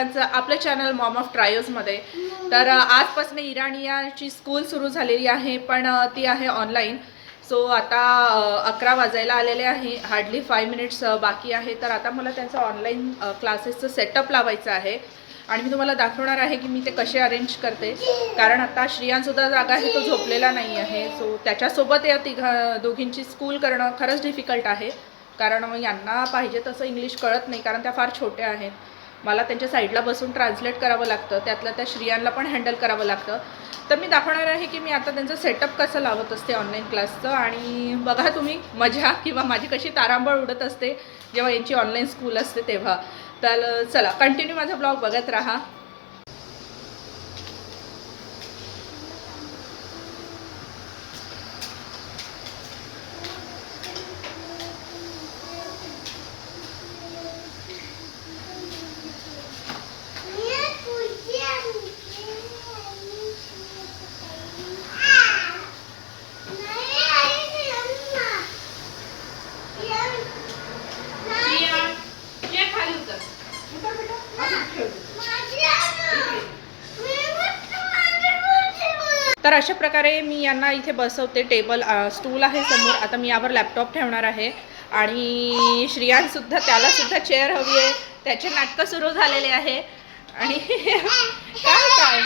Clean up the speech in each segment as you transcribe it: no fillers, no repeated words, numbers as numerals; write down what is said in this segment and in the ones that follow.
सगळ्यांचं आपलं channel Maugham of ट्रायल्समध्ये. तर आजपासून इराणियाची स्कूल सुरू झालेली आहे, पण ती आहे ऑनलाईन. सो आता 11 वाजायला आलेले आहे, हार्डली 5 मिनिट्स बाकी आहे. तर आता मला त्यांचं ऑनलाईन क्लासेसचं सेटअप लावायचं आहे आणि मी तुम्हाला दाखवणार आहे की मी ते कसे अरेंज करते. कारण आता श्रियांसुद्धा जागा आहे, तो झोपलेला नाही आहे. सो त्याच्यासोबत या दोघींची स्कूल करणं खरंच डिफिकल्ट आहे. कारण यांना पाहिजे तसं इंग्लिश कळत नाही, कारण त्या फार छोट्या आहेत. मला त्यांच्या साईडला बसून ट्रान्सलेट करावं लागतं, त्यातलं त्या श्रियांना पण हँडल करावं लागतं. तर मी दाखवणार आहे की मी आता त्यांचं सेटअप कसं लावत असते ऑनलाईन क्लासचं. आणि बघा तुम्ही मजा किंवा माझी कशी तारांबळ उडत असते जेव्हा यांची ऑनलाईन स्कूल असते तेव्हा. तर चला कंटिन्यू माझा ब्लॉग बघत राहा. तर अशा प्रकारे मी यांना इथे बसवते. टेबल स्टूल आहे समोर. आता मी यावर लॅपटॉप ठेवणार आहे आणि श्रियांसुद्धा, त्यालासुद्धा चेअर हवी आहे. त्याचे नाटकं सुरू झालेले आहे. आणि काय काय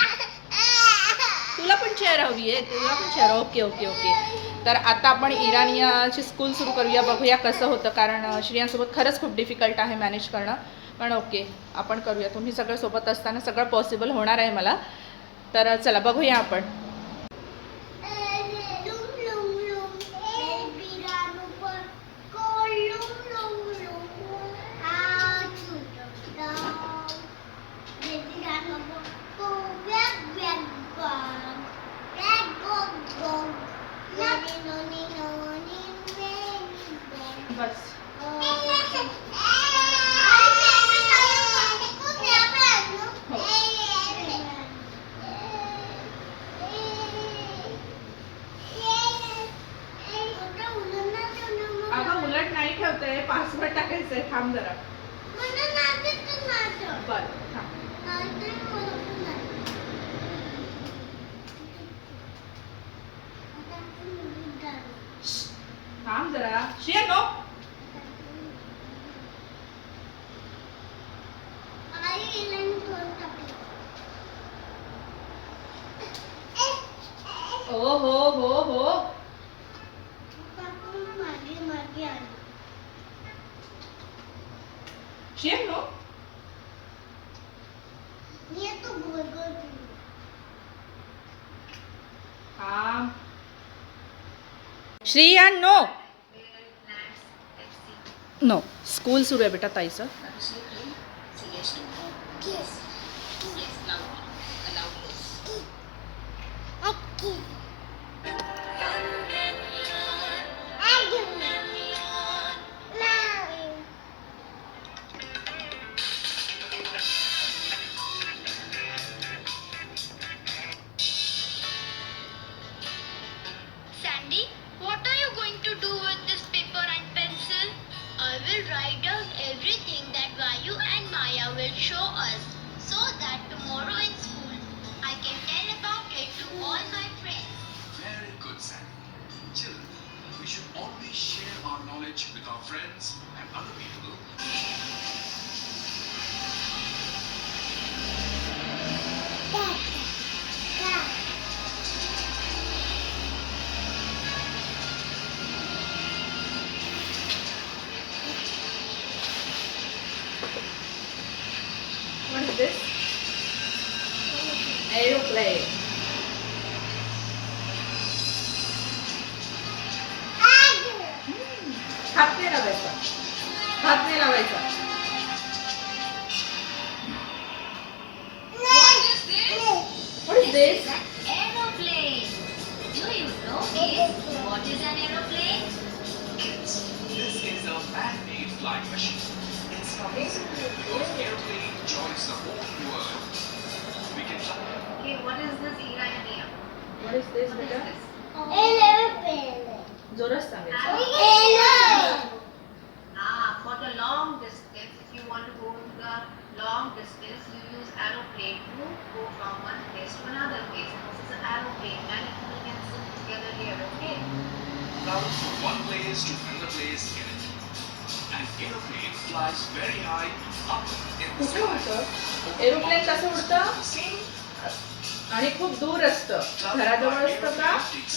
तुला पण चेअर हवी आहे? तुला पण चेअर? Okay okay okay. तर आता आपण इराणियाची स्कूल सुरू करूया, बघूया कसं होतं. कारण श्रियांसोबत खरंच खूप डिफिकल्ट आहे मॅनेज करणं, पण ओके आपण करूया. तुम्ही सगळं सोबत असताना सगळं पॉसिबल होणार आहे मला. तर चला बघूया आपण. बस अगं उलट नाही ठेवते, पासवर्ड टाकायचंय. थांब जरा. बरं थांब जरा. शिया नो. ओ हो हो हो. शिया नो. थांब. Shriya no no. स्कूल सुरू आहे बेटा ताईचं. Write down everything that Vayu and Maya will show us, so that tomorrow in school I can tell about it to all my friends. Very good, Sandy. Children, we should always share our knowledge with our friends and other people. What is this? Aeroplane. हात नाही लावायचा. हात नाही लावायचा. What is this? Aeroplane. Do you know it? What is an aeroplane? Kids, this is a man-made flying machine. It's amazing because airplane joins the whole world. We can fly. Okay, what is this Irania? What is this What is बेटा? this? जोरात सांगायचं. For the long distance, if you want to go to the long distance, you aeroplane move go from one place to another place. This is an aeroplane. Many people can sit together here, okay? Travels from one place to another place in it. An aeroplane flies very high up in the कुठे sky. उडतं aeroplane कसं उडतं आणि खूप दूर असतं घराजवळ असतं का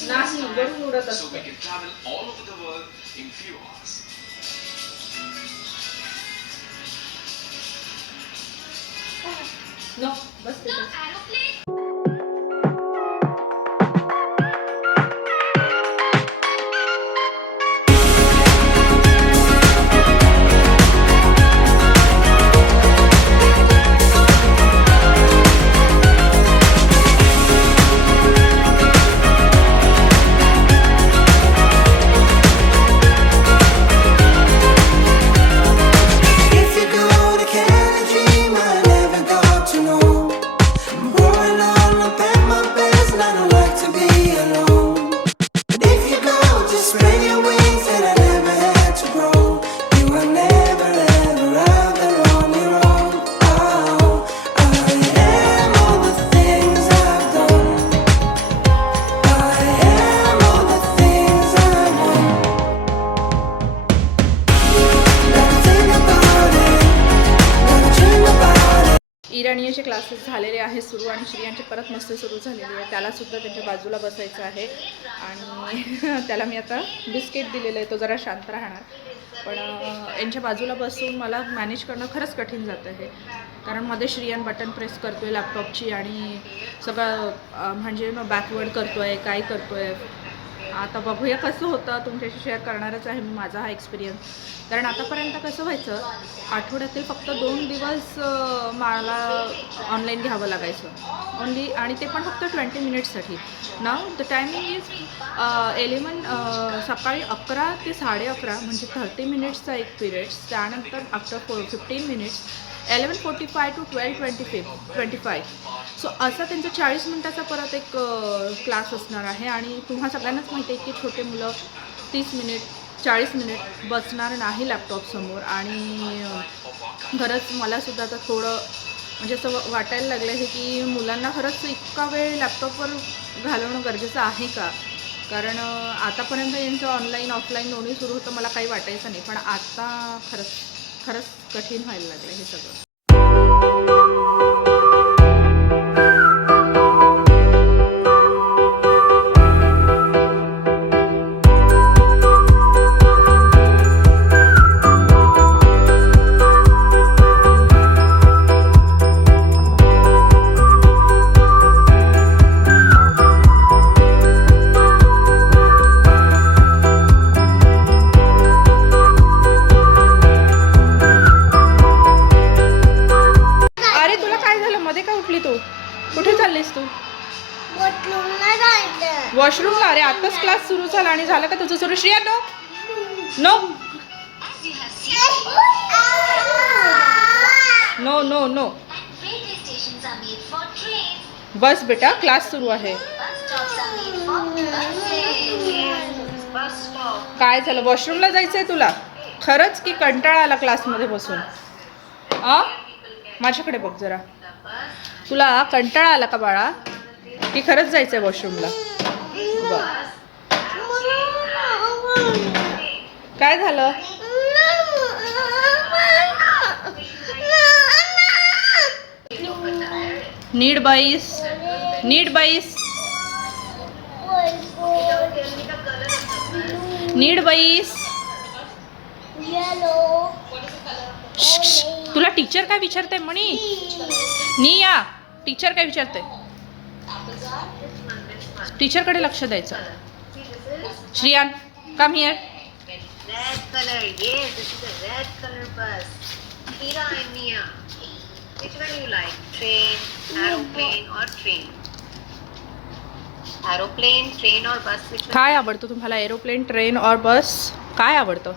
नाही वरून उडत So we असतं can travel all over the world in few hours. No बस The तिथेच. aeroplane If you go to Canada, I never got to know. I'm growing all up at my best, and I don't like to be alone. But if you go, just spread your wings, and I never had to grow. You were never ever out there on your own. Oh, I am all the things I've done. I am all the things I want. Gotta think about it. Gotta dream about it. इराणीचे classes झालेले आहे सुरू आणि श्रियांची परत मस्ती सुरू झालेली आहे त्याला सुद्धा त्यांच्या बाजूला बसायचं आहे आणि त्याला मी आता बिस्किट दिलेलं आहे तो जरा शांत राहणार पण यांच्या बाजूला बसून मला मॅनेज करणं खरंच कठीण जातं आहे कारण मध्ये श्रियान बटन प्रेस करतो आहे लॅपटॉपची आणि सगळं म्हणजे मग बॅकवर्ड करतो आहे काय करतो आहे आता बघूया कसं होतं तुमच्याशी शेअर करणारच आहे मी माझा हा एक्सपिरियन्स कारण आतापर्यंत कसं व्हायचं आठवड्यातील फक्त 2 दिवस मला ऑनलाईन घ्यावं लागायचं ओनली आणि ते पण फक्त 20 मिनिट्ससाठी नाव द टायमिंग इज 11 सकाळी 11 ते 11:30 म्हणजे 30 मिनिट्सचा एक पिरियड्स त्यानंतर आफ्टर 15 मिनिट्स 11:45 to 12:25 सो असा त्यांचा 40 मिनिटाचा परत एक क्लास असणार आहे आणि तुम्हा सगळ्यांनाच माहिती आहे की छोटे मुलं 30 मिनिट 40 मिनिट बसणार नाही लॅपटॉपसमोर आणि खरंच मलासुद्धा आता थोडं म्हणजे असं वाटायला लागलं आहे की मुलांना खरंच इतका वेळ लॅपटॉपवर घालवणं गरजेचं आहे का कारण आतापर्यंत यांचं ऑनलाईन ऑफलाईन दोन्ही सुरू होतं मला काही वाटायचं नाही पण आता खरंच कठीण व्हायला लागलं हे सगळं अरे तुला काय झालं मध्ये का उठली तू कुठे चाललीस तू वॉशरूमला अरे आताच क्लास सुरू झाला आणि झालं का तुझं सुरू Shriya no no no no no railway stations are made for trains. बस बेटा क्लास सुरू आहे Bus stops are made for buses. Bus stop. काय झालं वॉशरूमला जायचंय तुला खरंच की कंटाळा आला क्लासमध्ये बसून आ माझ्याकडे बघ जरा तुला कंटाळा आला का बाळा की खरंच जायचंय वॉशरूमला बरं काय झालं नीड बाईस नीड बाईस नीड बाईस तुला टीचर काय विचारते म्हणी निया टीचर काय विचारते टीचरकडे लक्ष द्यायचं Shriyan come here Red color. Yes, this is a red color bus. Kira and Mia. Which one you like? Train, aeroplane, or train? Aeroplane, train, or bus? Which one? काय आवडतं तुम्हाला एरोप्लेन ट्रेन और बस काय आवडतं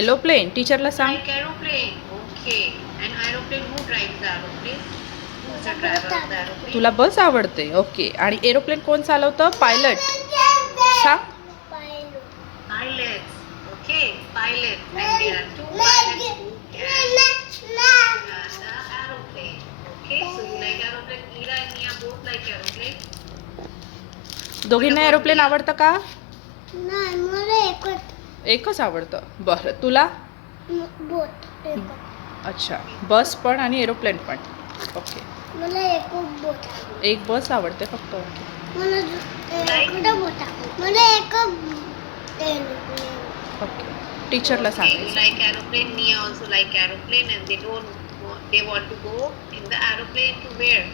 एरोप्लेन टीचरला सांग Like aeroplane. Okay. And aeroplane, who drives the aeroplane? Who's the driver of the aeroplane? तुला बस आवडते okay आणि एरोप्लेन कोण चालवतं पायलट सांग Pilots. Okay, pilot. And there are two pilots Ira and Mia both like aeroplane. दोघींना aeroplane आवडतं का? नाही मला एकच एकच आवडतं. बरं, तुला? बोट एकच. अच्छा, बस पण आणि एरोप्लेन पण. ओके, मला एकच बोट आहे. एक बस आवडते फक्त. ओके, मला एकच बोट आहे. मला एकच एरोप्लेन. ओके. टीचरला Okay, you सांगायचं. like aeroplane. Mia also like aeroplane, and they want to go in the aeroplane to where?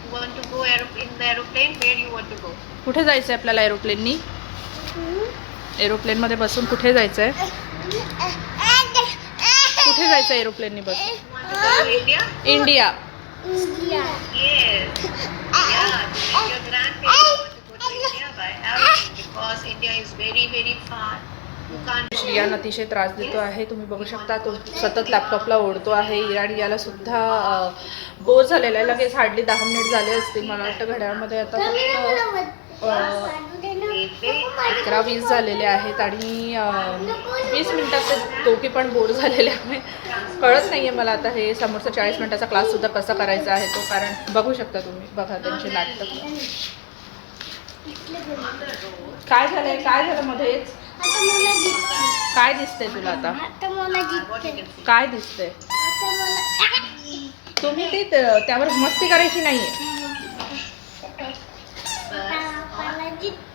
You want to go in the aeroplane? Where you want to go? कुठे जायचंय आपल्याला एरोप्लेननी? एरोप्लेनमध्ये बसून कुठे जायचंय? कुठे जायचं एरोप्लेननी बसून? You want to go to India? India. India. Yes. Yeah, your grandparents want to go to India by aeroplane because India is very, very far. You can't. Shriyan अतिशय त्रास देतो आहे. तुम्ही बघू शकता तो सतत लॅपटॉपला ओढतो आहे. इराणी याला सुद्धा बोर झालेला आहे. लगेच हार्डली 10 मिनिट झाले असतील. मला वाटतं घड्याळमध्ये आता फक्त 11:20 झालेले आहेत आणि 20 मिनिटात ते दोघे पण बोर झालेले आहे. कळत नाही आहे मला आता हे समोरचा 40 मिनिटाचा क्लाससुद्धा कसा करायचा आहे तो. कारण बघू शकता तुम्ही, बघा त्यांचे नाटक. काय झालं मध्येच? आता मला जिंकते. काय दिसतंय तुला आता? आता मला जिंकते. काय दिसतंय? आता मला तुम्ही ते त्यावर मस्ती करायची नाहीये. मला जिंकते.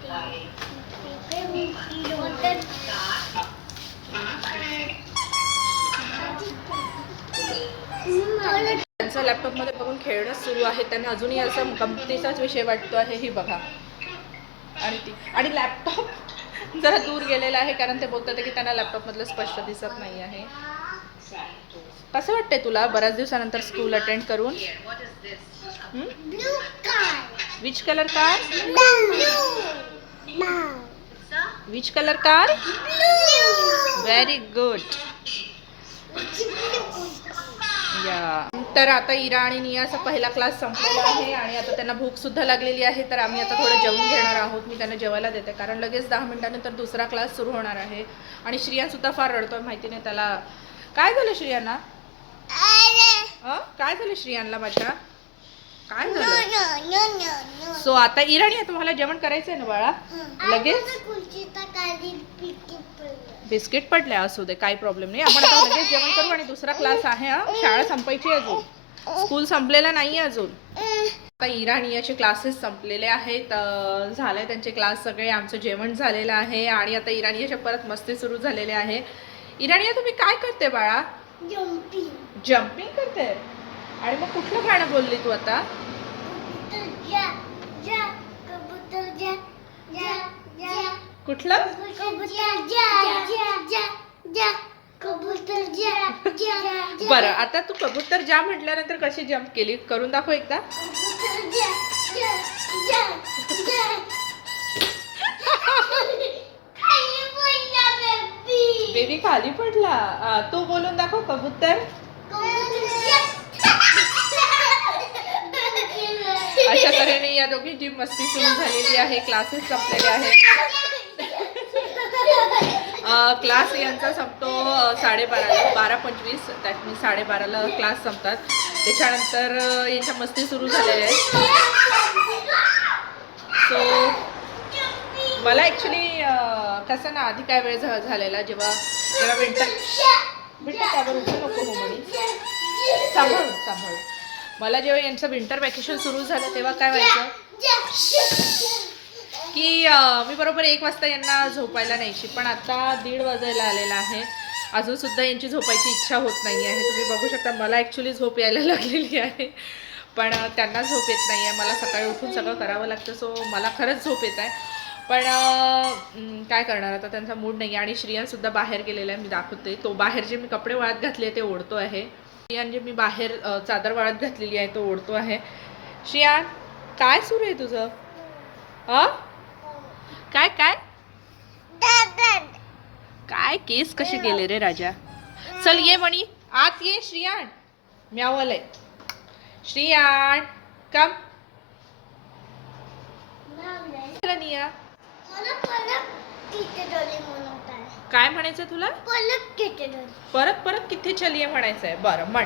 त्यांचा लॅपटॉपमध्ये बघून खेळणं सुरू आहे. त्यांना अजूनही असा गमतीचाच विषय वाटतो आहे. ही बघा. आणि लॅपटॉप जरा दूर गेलेला आहे कारण ते बोलतात की त्यांना लॅपटॉपमधलं स्पष्ट दिसत नाही आहे. कसं वाटतंय तुला बऱ्याच दिवसानंतर स्कूल अटेंड करून? What is this? Blue car. Which colour car? Blue. Which colour car? Very good. या तर आता इरा आणि नियाचा पहिला क्लास संपलेला आहे आणि आता त्यांना भूक सुद्धा लागलेली आहे. तर आम्ही आता थोडं जेवून घेणार आहोत. मी त्यांना जेवायला देते कारण लगेच 10 मिनिटानंतर दुसरा क्लास सुरू होणार आहे. आणि श्रियान सुद्धा फार रडतोय. माहिती नाही त्याला काय झालं. श्रियाना काय झालं? श्रियानला माझ्या काय झालं? सो आता इराणी तुम्हाला जेवण करायचंय ना बाळा? लगेच बिस्किट पडल्या असू दे, काही प्रॉब्लेम नाही. आपण आता लगेच जेवण करू आणि दुसरा क्लास आहे. शाळा संपायची अजून, स्कूल संपलेला नाही अजून. आता इराणीयाचे क्लासेस संपलेले आहेत. झाले त्यांचे क्लास सगळे. आमचं जेवण झालेलं आहे आणि आता इराणीयाच्या परत मस्ती सुरू झालेले आहे. इराणीया तुम्ही काय करते बाळा? जम्पिंग करते. आणि मग कुठलं गाणं बोलली तू आता? कुठलं? बरं, आता तू कबूतर जा म्हटल्यानंतर कशी जम्प केली करून दाखव एकदा. बेबी खाली पडला. तू बोलून दाखव कबूतर. अशा तऱ्हेने या दोघींची मस्ती सुरू झालेली आहे. क्लासेस संपलेले आहेत. क्लास यांचा संपतो 12:30ला, 12:25. दॅट मीन्स 12:30ला क्लास संपतात. त्याच्यानंतर यांच्या मस्ती सुरू झालेल्या आहेत. सो मला ॲक्च्युली कसं ना आधी काय वेळ झालेला जेव्हा विंटर त्यावर उठू नको हो म्हणे, सांभाळून मला जेव्हा यांचं विंटर वॅकेशन सुरू झालं तेव्हा काय व्हायचं की मी बरोबर 1 वाजता यांना झोपायला न्यायची. पण आता 1:30 वाजायला आलेला आहे. अजूनसुद्धा यांची झोपायची इच्छा होत नाही आहे. तुम्ही बघू शकता मला ॲक्च्युली झोप यायला लागलेली आहे पण त्यांना झोप येत नाही आहे. मला सकाळी उठून सगळं करावं लागतं. सो मला खरंच झोप येत आहे. पण काय करणार आता, त्यांचा मूड नाही आहे. आणि श्रियानसुद्धा बाहेर गेलेला आहे. मी दाखवते. तो बाहेर जे मी कपडे वाळत घातले ते ओढतो आहे. श्रियान जे मी बाहेर चादर वाळत घातलेली आहे तो ओढतो आहे. श्रियान काय सुरू आहे तुझं? काय काय काय केस कसे गेले रे राजा? चल ये मणी आत ये. श्रियान म्यावलंय. श्रियान कम. निया काय म्हणायचं तुला? परत किथे चलिये म्हणायचंय. बरं म्हण.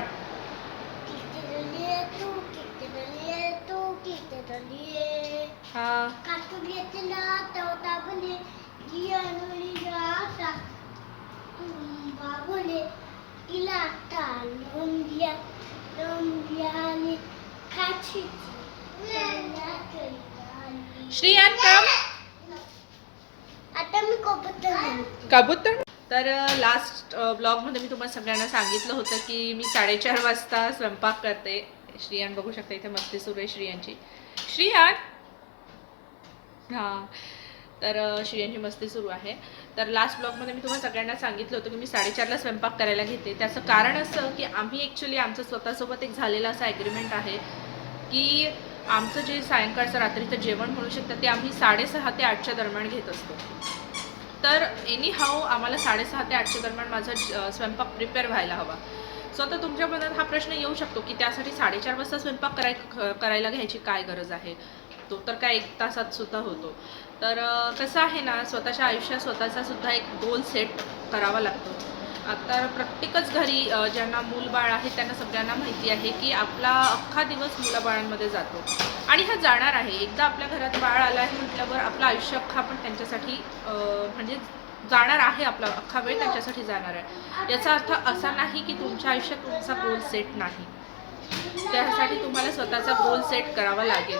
श्रीयान कम. आता मी कबूतर म्हणते. कबूतर. तर लास्ट ब्लॉगमध्ये मी तुम्हाला सगळ्यांना सांगितलं होतं की मी 4:30 वाजता स्वयंपाक करते. श्रियान बघू शकता इथे मस्ती सुरू आहे श्रियांची. श्रियान हां, तर श्रियांची मस्ती सुरू आहे. तर लास्ट ब्लॉगमध्ये मी तुम्हाला सगळ्यांना सांगितलं होतं की मी 4:30ला स्वयंपाक करायला घेते. त्याचं कारण असं की आम्ही ॲक्च्युली आमचं स्वतःसोबत एक झालेलं असं ॲग्रीमेंट आहे की आमचं जे सायंकाळचं रात्रीचं जेवण म्हणू शकतं ते आम्ही 6:30 ते 8च्या दरम्यान घेत असतो. तर एनी हाऊ आम्हाला 6:30 ते 8च्या दरम्यान माझा स्वयंपाक प्रिपेअर व्हायला हवा. सो आता तुमच्या मनात हा प्रश्न येऊ शकतो की त्यासाठी 4:30 वाजता स्वयंपाक करायला घ्यायची काय गरज आहे. तो तर काय 1 तासात सुद्धा होतो. तर कसं आहे ना, स्वतःच्या आयुष्यात स्वतःचा सुद्धा एक गोल सेट करावा लागतो. आता प्रत्येकच घरी ज्यांना मूलबाळ आहे त्यांना सगळ्यांना माहिती आहे की आपला अख्खा दिवस मुलाबाळांमध्ये जातो आणि हा जाणार आहे. एकदा आपल्या घरात बाळ आलं आहे म्हटल्यावर आपलं आयुष्य अख्खा पण त्यांच्यासाठी म्हणजे जाणार आहे. आपला अख्खा वेळ त्यांच्यासाठी जाणार आहे. याचा अर्थ असा नाही की तुमच्या आयुष्यात तुमचा गोल सेट नाही. त्यासाठी तुम्हाला स्वतःचा गोल सेट करावा लागेल.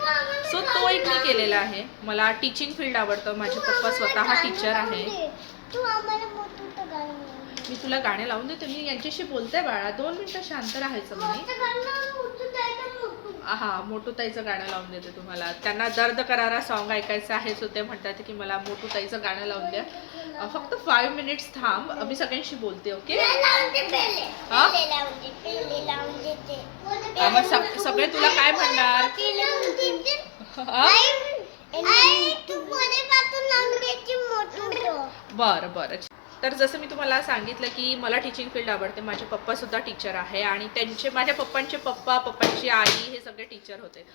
सो तो एक मी केलेला आहे. मला टीचिंग फील्ड आवडतं. माझे पप्पा स्वतः टीचर आहे. तू आम्हाला मोठं गाणं म्हणते. मी तुला गाणे लावून देते. मी यांच्याशी बोलते बाळा. 2 मिनिटं शांत राहायचं म्हणे. हा, मोटूताईचं गाणं लावून देते तुम्हाला. त्यांना दर्द करारा सॉन्ग ऐकायचं आहे. सो ते म्हणतात की मला मोटूताईचं गाणं लावून द्या. फक्त 5 मिनिट्स थांब. मी सगळ्यांशी बोलते. ओके. हा? मग सगळे तुला काय म्हणणार? हा? बरं बरं. तर जसं मी तुम्हाला सांगितलं की मला टीचिंग फील्ड आवडते. माझे पप्पासुद्धा टीचर आहे आणि माझ्या पप्पांचे पप्पा, पप्पांची आई हे सगळे टीचर होते.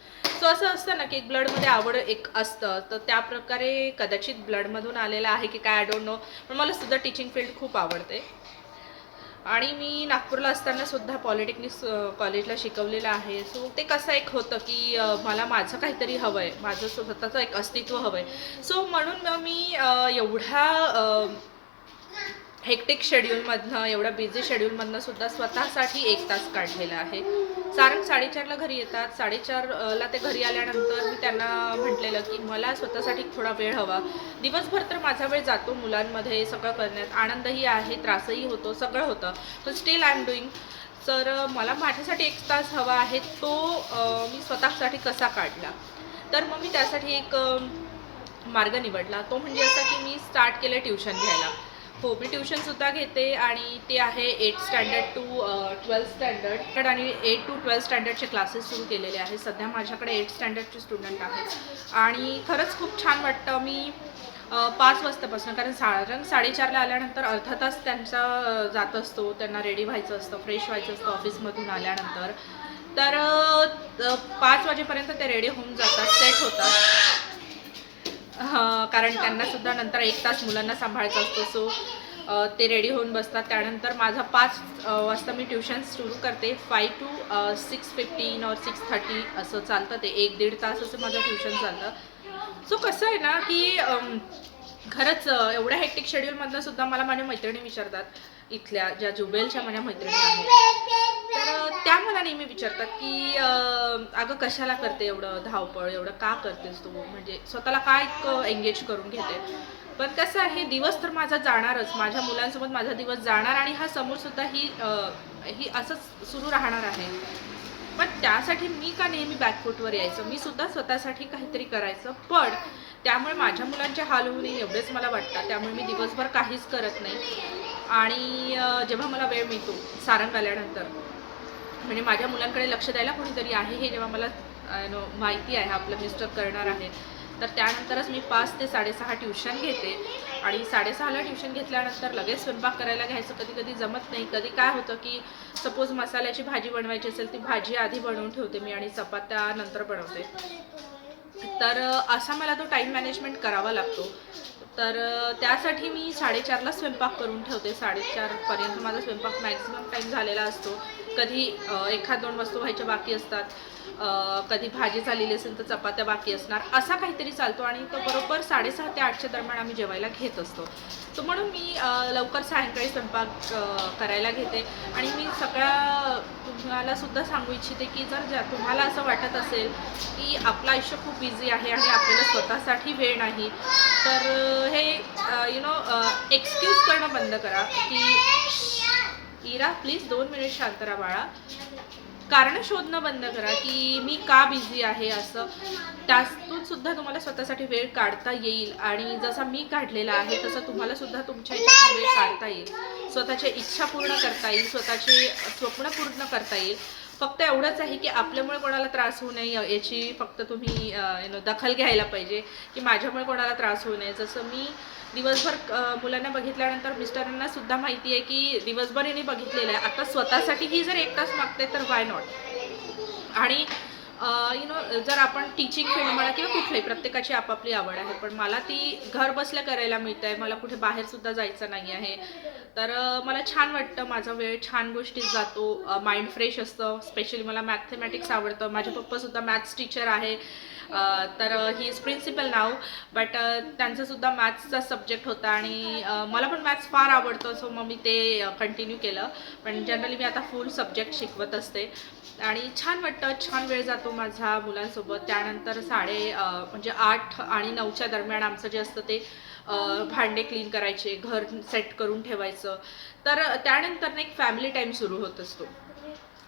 सो असं असतं ना की एक ब्लडमध्ये आवड एक असतं. तर त्या प्रकारे कदाचित ब्लडमधून आलेलं आहे की काय आय डोंट नो, पण मला सुद्धा टीचिंग फील्ड खूप आवडते. आणि मी नागपूरला असताना सुद्धा पॉलिटेक्निक कॉलेजला शिकवलेलं आहे. सो ते कसं एक होतं की मला माझं काहीतरी हवं आहे, माझं स्वतःचं एक अस्तित्व हवं आहे. सो म्हणून मग मी एवढ्या हेक्टिक शेड्यूलमधनं, एवढ्या बिझी शेड्यूलमधनं सुद्धा स्वतःसाठी 1 तास काढलेला आहे. सारंग 4:30ला घरी येतात. 4:30ला ते घरी आल्यानंतर मी त्यांना म्हटलेलं की मला स्वतःसाठी थोडा वेळ हवा. दिवसभर तर माझा वेळ जातो मुलांमध्ये सगळं करण्यात. आनंदही आहे, त्रासही होतो, सगळं होतं. पण स्टील आय एम डुईंग. तर मला माझ्यासाठी 1 तास हवा आहे. तो मी स्वतःसाठी कसा काढला. तर मग मी त्यासाठी एक मार्ग निवडला. तो म्हणजे असा की मी स्टार्ट केलं ट्युशन घ्यायला. हो, मी ट्युशनसुद्धा घेते आणि ते आहे 8 स्टँडर्ड टू 12 स्टँडर्ड आणि 8 टू 12 स्टँडर्डचे क्लासेस सुरू केलेले आहेत. सध्या माझ्याकडे 8 स्टँडर्डचे स्टुडंट आहेत आणि खरंच खूप छान वाटतं. मी 5 वाजतापासून, कारण 4:30ला आल्यानंतर अर्धा तास त्यांचा जात असतो. त्यांना रेडी व्हायचं असतं, फ्रेश व्हायचं असतं ऑफिसमधून आल्यानंतर. तर 5 वाजेपर्यंत ते रेडी होऊन जातात, सेट होतात. कारण त्यांनासुद्धा नंतर 1 तास मुलांना सांभाळायचं असतं. सो ते रेडी होऊन बसतात. त्यानंतर माझा 5 वाजता मी ट्युशन सुरू करते. 5 टू 6:15 और 6:30 असं चालतं. ते 1-1.5 तास असं माझं ट्युशन चालतं. सो कसं आहे ना की खरंच एवढ्या हेक्टिक शेड्यूलमधनं सुद्धा मला माझ्या मैत्रिणी विचारतात, इथल्या ज्या जुबेलच्या माझ्या मैत्रिणी आहेत, तर त्या मला नेहमी विचारतात की अगं कशाला करते एवढं धावपळ, एवढं का करतेस तू, म्हणजे स्वतःला काय एंगेज करून घेते. पण कसं आहे, दिवस तर माझा जाणारच, माझ्या मुलांसोबत माझा दिवस जाणार आणि हा समोरसुद्धा ही असंच सुरू राहणार आहे. पण त्यासाठी मी का नेहमी बॅकफूटवर यायचं, मी सुद्धा स्वतःसाठी काहीतरी करायचं. पण त्यामुळे माझ्या मुलांचे हाल होऊ नये एवढेच मला वाटतं. त्यामुळे मी दिवसभर काहीच करत नाही. आणि जेव्हा मला वेळ मिळतो सारंग आल्यानंतर, म्हणजे माझ्या मुलांकडे लक्ष द्यायला कोणीतरी आहे हे जेव्हा मला माहिती आहे आपलं मिस्टर करणार आहे, तर त्यानंतरच मी 5 ते 6:30 ट्युशन घेते. आणि 6:30ला ट्युशन घेतल्यानंतर लगेच स्वयंपाक करायला घ्यायचं कधी कधी जमत नाही. कधी काय होतं की सपोज मसाल्याची भाजी बनवायची असेल, ती भाजी आधी बनवून ठेवते मी आणि चपात्या नंतर बनवते. तर असा मला तो टाईम मॅनेजमेंट करावा लागतो. तर त्यासाठी मी 4:30ला स्वयंपाक करून ठेवते. 4:30पर्यंत माझा स्वयंपाक मॅक्झिमम टाईम झालेला असतो. कधी एखाद दोन वस्तू व्हायच्या बाकी असतात, कधी भाजी झालेली असेल तर चपात्या बाकी असणार, असा काहीतरी चालतो आणि तो बरोबर 6:30 ते 8च्या दरम्यान आम्ही जेवायला घेत असतो. तर म्हणून मी लवकर सायंकाळी स्वयंपाक करायला घेते. आणि मी सगळ्या तुम्हाला सुद्धा सांगू इच्छिते की जर तुम्हाला असं वाटत असेल की आपलं आयुष्य खूप बिझी आहे आणि आपल्याला स्वतःसाठी वेळ नाही, तर हे एक्सक्यूज करणं बंद करा की इरा प्लीज 2 मिनिट शांत राहा बाळा. कारण शोधणं बंद करा की मी का बिझी आहे असं. त्यातून सुद्धा तुम्हाला स्वतःसाठी वेळ काढता येईल आणि जसा मी काढलेला आहे तसं तुम्हाला सुद्धा तुमच्या ह्याच्यात वेळ काढता येईल, स्वतःच्या इच्छा पूर्ण करता येईल, स्वतःचे स्वप्न पूर्ण करता येईल. फक्त एवढंच आहे की आपल्यामुळे कोणाला त्रास होऊ नये याची फक्त तुम्ही दखल घ्यायला पाहिजे की माझ्यामुळे कोणाला त्रास होऊ नये. जसं मी दिवसभर मुलांना बघितल्यानंतर मिस्टरांना सुद्धा माहिती आहे की दिवसभर यांनी बघितलेलं आहे, आता स्वतःसाठीही जर 1 तास मागते तर वाय नॉट. आणि जर आपण टीचिंग फील्ड म्हणा किंवा कुठल्याही, प्रत्येकाची आपापली आवड आहे, पण मला ती घर बसल्या करायला मिळत आहे, मला कुठे बाहेर सुद्धा जायचं नाही आहे. तर मला छान वाटतं, माझा वेळ छान गोष्टीत जातो, माइंड फ्रेश असतं. स्पेशली मला मॅथमॅटिक्स आवडतं, माझे पप्पासुद्धा मॅथ्स टीचर आहे, तर he is principal now, but त्यांचासुद्धा मॅथ्सचा सब्जेक्ट होता आणि मला पण मॅथ्स फार आवडतं, सो मग मी ते कंटिन्यू केलं. पण जनरली मी आता फुल सब्जेक्ट शिकवत असते आणि छान वाटतं, छान वेळ जातो माझ्या मुलांसोबत. त्यानंतर 8 आणि 9च्या दरम्यान आमचं जे असतं ते भांडे क्लीन करायचे, घर सेट करून ठेवायचं. तर त्यानंतर एक फॅमिली टाईम सुरू होत असतो,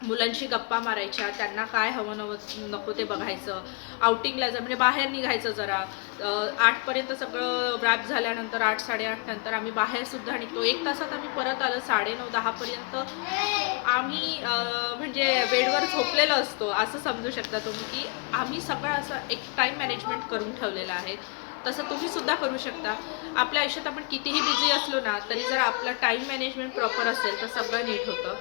मुलांशी गप्पा मारायच्या, त्यांना काय हवं नको ते बघायचं, आउटिंगला जा म्हणजे बाहेर निघायचं जरा. 8पर्यंत सगळं रॅप झाल्यानंतर 8, 8:30 नंतर आम्ही बाहेरसुद्धा निघतो. 1 तासात आम्ही परत आलो 9:30, 10पर्यंत आम्ही म्हणजे बेडवर झोपलेलो असतो, असं समजू शकता तुम्ही की आम्ही सगळं असं एक टाईम मॅनेजमेंट करून ठेवलेलं आहे. तसं तुम्ही सुद्धा करू शकता. आपल्या आयुष्यात आपण कितीही बिझी असलो ना तरी जर आपलं टाईम मॅनेजमेंट प्रॉपर असेल तर सगळं नीट होतं.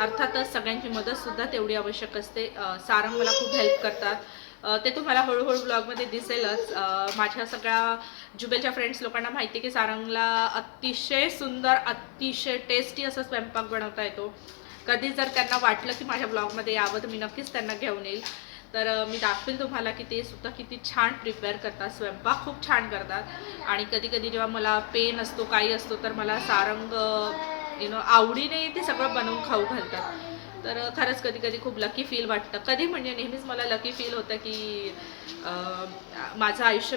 अर्थातच सगळ्यांची मदतसुद्धा तेवढी आवश्यक असते. सारंग मला खूप हेल्प करतात, ते तुम्हाला हळूहळू ब्लॉगमध्ये दिसेलच. माझ्या सगळ्या जुबेलच्या फ्रेंड्स लोकांना माहिती आहे की सारंगला अतिशय सुंदर, अतिशय टेस्टी असा स्वयंपाक बनवता येतो. कधी जर त्यांना वाटलं की माझ्या ब्लॉगमध्ये यावं तर मी नक्कीच त्यांना घेऊन येईल. तर मी दाखवेल तुम्हाला की ते सुद्धा किती छान प्रिपेअर करतात, स्वयंपाक खूप छान करतात. आणि कधी कधी जेव्हा मला पेन असतो, काही असतो, तर मला सारंग आवडीने ते सगळं बनवून खाऊ घालतात. तर खरंच कधी कधी खूप लकी फील वाटतं. कधी म्हणजे नेहमीच मला लकी फील होतं की माझं आयुष्य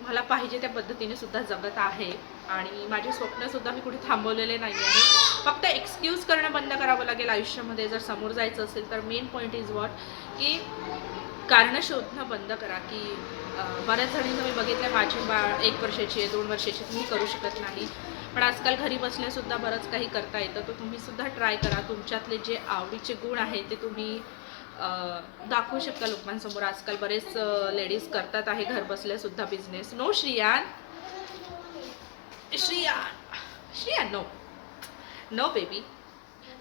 मला पाहिजे त्या पद्धतीने सुद्धा जगत आहे आणि माझे स्वप्नसुद्धा मी कुठे थांबवलेले नाही आहे. फक्त एक्सक्यूज करणं बंद करावं लागेल आयुष्यामध्ये जर समोर जायचं असेल तर. मेन पॉईंट इज वॉट की कारणं शोधणं बंद करा. की बऱ्याच जणींना मी बघितलं, माझी बाळ 1 वर्षाची आहे, 2 वर्षाची, तुम्ही करू शकत नाही, पण आजकाल घरी बसल्यासुद्धा बरंच काही करता येतं. तर तुम्ही सुद्धा ट्राय करा. तुमच्यातले जे आवडीचे गुण आहेत ते तुम्ही दाखवू शकता लोकांसमोर. आजकाल बरेच लेडीज करतात आहे घर बसल्यासुद्धा business. No Shriyan, no no baby,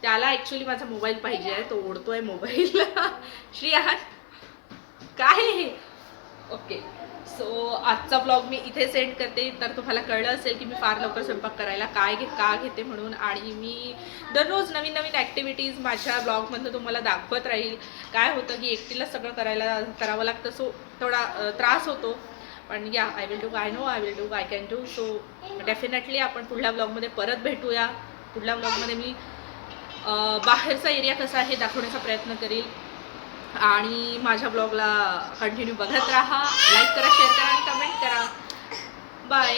त्याला ॲक्च्युली माझा मोबाईल पाहिजे आहे, तो ओढतोय मोबाईल. श्रियान काय हे? ओके, सो आजचा ब्लॉग मी इथे सेंड करते. तर तुम्हाला कळलं असेल की मी फार लवकर स्वयंपाक करायला का घेते म्हणून. आणि मी दररोज नवीन नवीन ॲक्टिव्हिटीज माझ्या ब्लॉगमधनं तुम्हाला दाखवत राहील. काय होतं की एकटीला सगळं करावं लागतं, सो थोडा त्रास होतो. पण या I will do, I can do. So definitely आपण पुढल्या ब्लॉगमध्ये परत भेटूया. पुढल्या ब्लॉगमध्ये मी बाहेरचा एरिया कसा आहे दाखवण्याचा प्रयत्न करेल. आणि माझ्या ब्लॉगला कंटिन्यू बघत राहा, लाईक करा, शेअर करा आणि कमेंट करा. बाय.